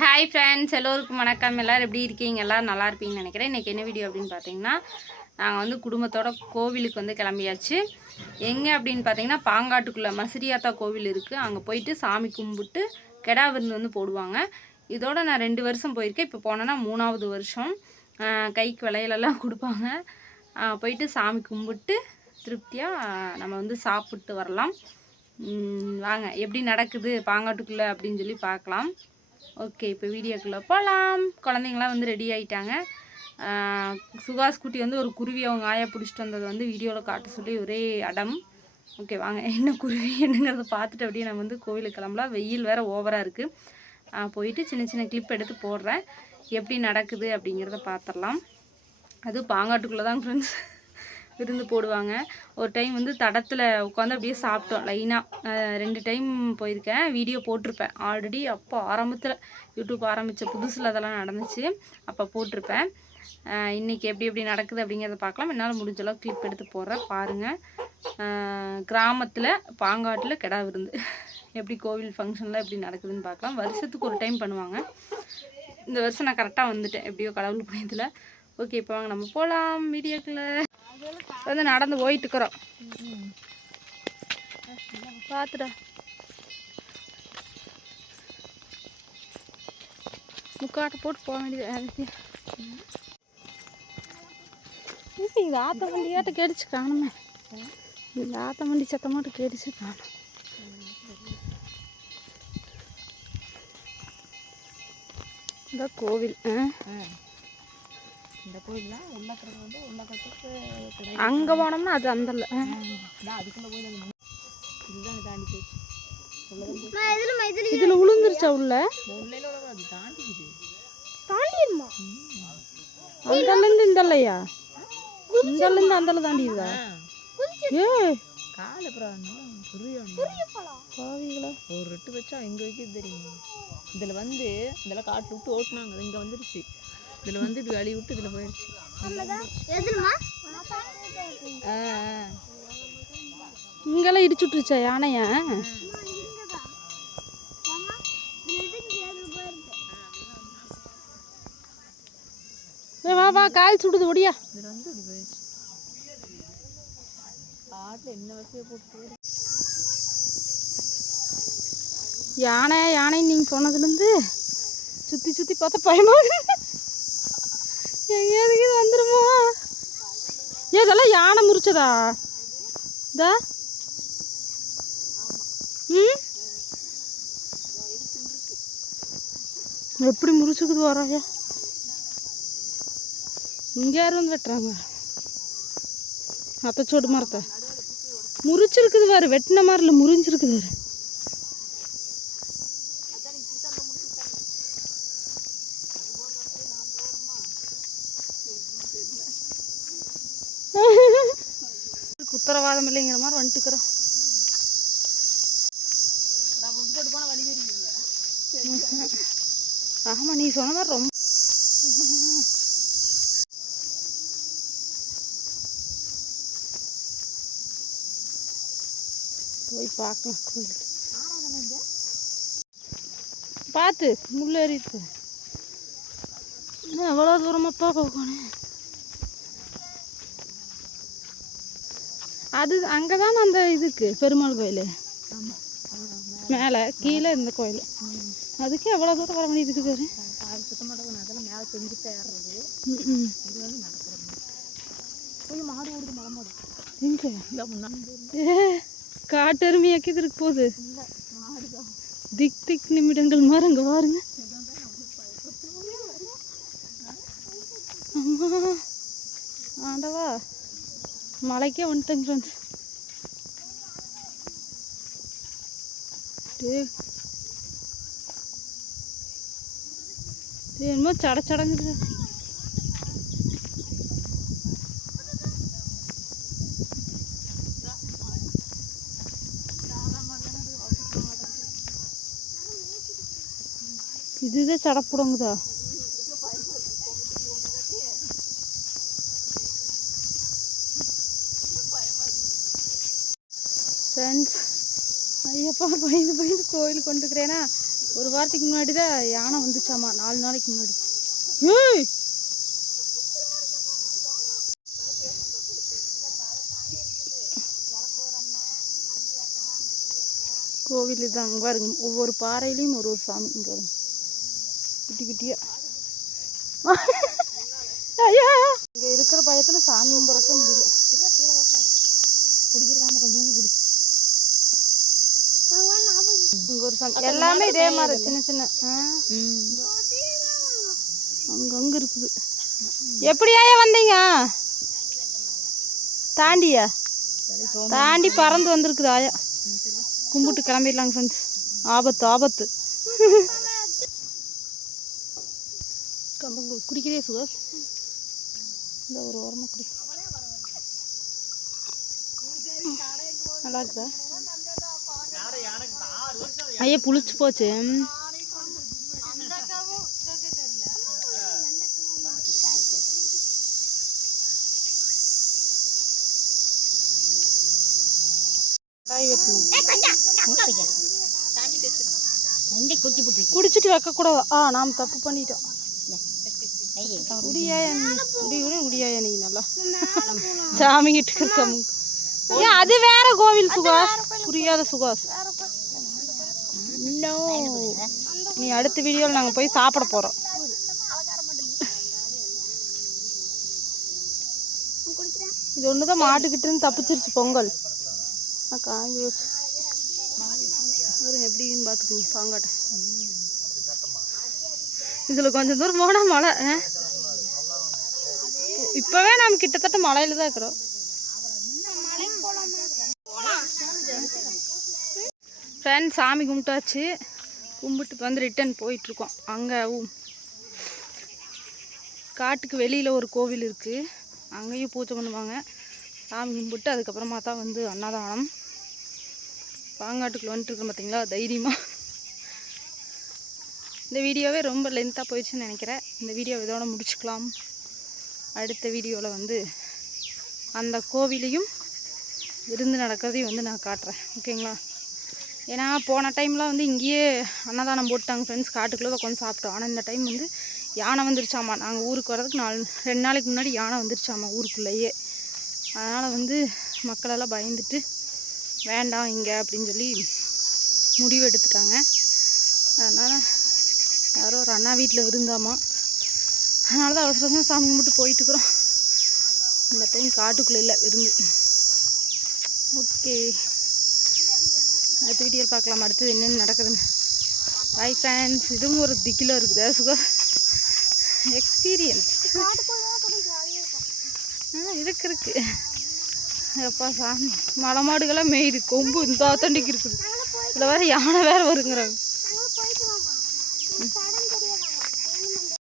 Hi friends எல்லோருக்கும் வணக்கம். எல்லோரும் எப்படி இருக்கீங்க? எல்லோரும் நல்லா இருப்பீங்கன்னு நினைக்கிறேன். இன்றைக்கி என்ன வீடியோ அப்படின்னு பார்த்தீங்கன்னா நாங்கள் வந்து குடும்பத்தோட கோவிலுக்கு வந்து கிளம்பியாச்சு. எங்கே அப்படின்னு பார்த்தீங்கன்னா பாங்காட்டுக்குள்ளே மசிரியாத்தா கோவில் இருக்குது அங்கே போயிட்டு சாமி கும்பிட்டு கெடா விருந்து வந்து போடுவாங்க. இதோட நான் ரெண்டு வருஷம் போயிருக்கேன். இப்போ போனேன்னா மூணாவது வருஷம். கைக்கு விளையலெல்லாம் கொடுப்பாங்க. போயிட்டு சாமி கும்பிட்டு திருப்தியாக நம்ம வந்து சாப்பிட்டு வரலாம். வாங்க. எப்படி நடக்குது பாங்காட்டுக்குள்ளே அப்படின்னு சொல்லி பார்க்கலாம். ஓகே இப்போ வீடியோக்குள்ளே போகலாம் குழந்தைங்களாம் வந்து ரெடி ஆகிட்டாங்க சுகாஸ் குட்டி வந்து ஒரு குருவி அவங்க ஆயா பிடிச்சிட்டு வந்தது வந்து வீடியோவில் காட்ட சொல்லி ஒரே அடம். ஓகே வாங்க. என்ன குருவி என்னங்கிறத பார்த்துட்டு அப்படியே நம்ம வந்து கோவிலுக்கு கிளம்பலாம். வெயில் வேறு ஓவராக இருக்குது போயிட்டு சின்ன சின்ன கிளிப் எடுத்து போடுறேன். எப்படி நடக்குது அப்படிங்கிறத பார்த்துடலாம். அது பாங்காட்டுக்குள்ளே தான் ஃப்ரெண்ட்ஸ் விருந்து போடுவாங்க. ஒரு டைம் வந்து தடத்தில் உட்காந்து அப்படியே சாப்பிட்டோம் லைனாக ரெண்டு டைம் போயிருக்கேன். வீடியோ போட்டிருப்பேன். ஆல்ரெடி அப்போ ஆரம்பத்தில் யூடியூப் ஆரம்பித்த புதுசில் அதெல்லாம் நடந்துச்சு. அப்போ போட்டிருப்பேன். இன்றைக்கி இன்னைக்கு எப்படி எப்படி நடக்குது அப்படிங்கிறத பார்க்கலாம். என்னால் முடிஞ்சளவு கிளிப் எடுத்து போடுறேன். பாருங்கள் கிராமத்தில் பாங்காட்டில் கிடா விருந்து. எப்படி கோவில் ஃபங்க்ஷனில் எப்படி நடக்குதுன்னு பார்க்கலாம். வருஷத்துக்கு ஒரு டைம் பண்ணுவாங்க. இந்த வருஷம் நான் கரெக்டாக வந்துட்டேன். எப்படியோ கடவுள் புண்ணியத்தில். ஓகே இப்போ வாங்க நம்ம போகலாம் வீடியோக்குள்ள வந்து நடந்து போயிட்டு இருக்கிறோம் பார்த்துடா முக்காட்டை போட்டு போக வேண்டியது இப்போ ஆத்த வண்டியாட்ட கேடிச்சு காணுமே. இந்த ஆத்த வண்டி சத்தமாட்ட கேடிச்சு காணும். இந்த கோவில் ஆ. இந்த கோயில்லாம் உள்ளக்கரை வந்து உள்ளக்கத்துக்கு கிடையாது அங்கே போனோம்னா அது அந்த அதுக்குள்ளே போய் இதுதான் தாண்டி போச்சு. இதில் விழுந்துருச்சா உள்ள? தாண்டிடுமா? அந்தலேருந்து இந்தல்லையா இந்தலேருந்து அந்தல தாண்டிடுதா? ஏ. கால் பாவிகளா. ஒரு ரெட்டு வச்சா எங்கே வைக்கிறது தெரியுமா? இதில் வந்து இதெல்லாம் காட்டில் விட்டு ஓட்டுனாங்க. இங்கே வந்துருச்சு. இதில் வந்து இப்படி வழி விட்டு இதில் போயிடுச்சு. இங்கெல்லாம் இடிச்சு விட்டுருச்சா யானையா வா வா கால் சுடுது ஒடியா. இதில் வந்து இப்படி போயிடுச்சு. காட்டில் என்ன வசதியை போட்டு யானை யானைன்னு நீங்கள் சொன்னதுலேருந்து சுற்றி சுற்றி பார்த்தா பயமா இருக்கு. எங்கேயாவது இது வந்துருமோ? ஏ இதெல்லாம் யானை முறிச்சதா? இதா? ம்? எப்படி முறிச்சுக்குது வராயா இங்கே யாரும் வந்து வெட்டுறாங்க? அத்தச்சோடு மரத்தை. முறிச்சிருக்குது வேறு வெட்டின மாதிரி இல்லை முறிஞ்சிருக்குது அதுக்கு உத்தரவாதம் இல்லைங்கிற மாதிரி வந்துட்டுக்கிறோம். ஆமாம் நீ சொன்ன மாதிரி ரொம்ப போய் பார்க்கலாம் கோயில். பார்த்து முள்ளேறி இருக்கு. இன்னும் எவ்வளோ தூரமாக போகணும்? அது அங்கே தான் அந்த இதுக்கு பெருமாள் கோயில். மேலே கீழே இந்த கோயில். அதுக்கு எவ்வளோ தூரம் வர வேண்டியது பாரு. அது சுத்த ஏ இருக்கு போகுது திக் திக் நிமிடங்கள் மாதிரி அங்கே பாருங்க அம்மா. ஆண்டவா. மலைக்கே வந்துட்டேங்க ஃப்ரெண்ட்ஸ் டே என்னமோ சட சடங்குது. இதுதான் சடப்புடங்குதா ஃப்ரெண்ட்ஸ் ஐயப்பா பயந்து பயந்து கோயில் கொண்டுக்கிறேன்னா ஒரு வாரத்துக்கு முன்னாடி தான் யானை வந்துச்சாமா? நாலு நாளைக்கு முன்னாடி. ஏய்! கோவில் தான் அங்கே பாருங்க. ஒவ்வொரு பாறையிலையும் ஒரு ஒரு சாமி இங்கே வரும். குட்டி குட்டியா. ஐயா! இங்கே இருக்கிற பயத்தில் சாமி கும்பிட்றக்கே முடியல. பிடிக்கிறாம கொஞ்சம் கொஞ்சம் குடி. எல்லாமே இதே மாதிரி சின்ன சின்ன அங்கங்க இருக்குது. எப்படியாயா வந்தீங்க? தாண்டியா? தாண்டி பறந்து வந்திருக்குது ஆயா. கும்பிட்டு கிளம்பிடலாங்க ஃப்ரெண்ட்ஸ் ஆபத்து ஆபத்து. கம்பங்க குடிக்கிறே சுகாஸ் இந்த ஒரு ஓரமாக குடி. நல்லா இருக்குதா? ஐயா புளிச்சு போச்சு. குடிச்சிட்டு வைக்க கூடாது. ஆ நாம் தப்பு பண்ணிட்டோம். குடியா நீ? குடி குடியாயா நீ நல்லா? சாமி கிட்ட இருக்க ஏன் அது வேற கோவில் சுகாஸ். புரியாத சுகாஸ். No. நீ அடுத்த வீடியோவில் நாங்கள் போய் சாப்பிட போகிறோம் இது ஒன்று தான் மாட்டுக்கிட்ட இருந்து தப்பிச்சிருச்சு பொங்கல். நான் காஞ்சி வச்சு எப்படின்னு பார்த்துக்குங்க பாங்காட்ட. இதில் கொஞ்சம் தூரம் போனால் மழை? இப்போவே நம்ம கிட்டத்தட்ட மலையில தான் இருக்கிறோம். ஃப்ரெண்ட்ஸ் சாமி கும்பிட்டாச்சு. கும்பிட்டு வந்து ரிட்டன் போயிட்டுருக்கோம். அங்கே காட்டுக்கு வெளியில் ஒரு கோவில் இருக்குது அங்கேயும் பூஜை பண்ணுவாங்க. சாமி கும்பிட்டு அதுக்கப்புறமா தான் வந்து அன்னதானம். பாங்காட்டுக்குள்ள வந்துட்டு பார்த்தீங்களா தைரியமாக இந்த வீடியோவே ரொம்ப லென்த்தாக போயிடுச்சுன்னு நினைக்கிறேன். இந்த வீடியோ இதோட முடிச்சுக்கலாம். அடுத்த வீடியோவில் வந்து அந்த கோவிலையும் விருந்து நடக்கிறதையும் வந்து நான் காட்டுறேன். ஓகேங்களா? ஏன்னா போன டைம்லாம் வந்து இங்கேயே அன்னதானம் போட்டாங்க ஃப்ரெண்ட்ஸ் காட்டுக்குள்ளே உட்காந்து சாப்பிட்டோம். ஆனால் இந்த டைம் வந்து யானை வந்துருச்சாமா? நாங்கள் ஊருக்கு வரதுக்கு நாலு ரெண்டு நாளைக்கு முன்னாடி யானை வந்துருச்சாமா ஊருக்குள்ளேயே? அதனால் வந்து மக்களெல்லாம் பயந்துட்டு வேண்டாம் இங்கே அப்படின்னு சொல்லி முடிவு எடுத்துட்டாங்க. அதனால் யாரோ ஒரு அண்ணா வீட்டில் விருந்தாமா? அதனால தான் அவசர அவசரம் சாமி கும்பிட்டு போயிட்டுருக்குறோம் இந்த டைம் காட்டுக்குள்ளே இல்லை விருந்து. ஓகே. அடுத்த வீடியோவில் பார்க்கலாம். அடுத்தது என்னென்னு நடக்குதுன்னு. பாய் ஃபேன்ஸ் இதுவும் ஒரு திக்கில் இருக்குது. சுகா எக்ஸ்பீரியன்ஸ் இருக்கு இருக்கு. எப்பா சாமி. மலை மாடுகளாக மேயுது. கொம்பு இந்த தண்டிக்கு இருக்குது. இதில் வேறு யானை வேறு வருங்கிறாங்க.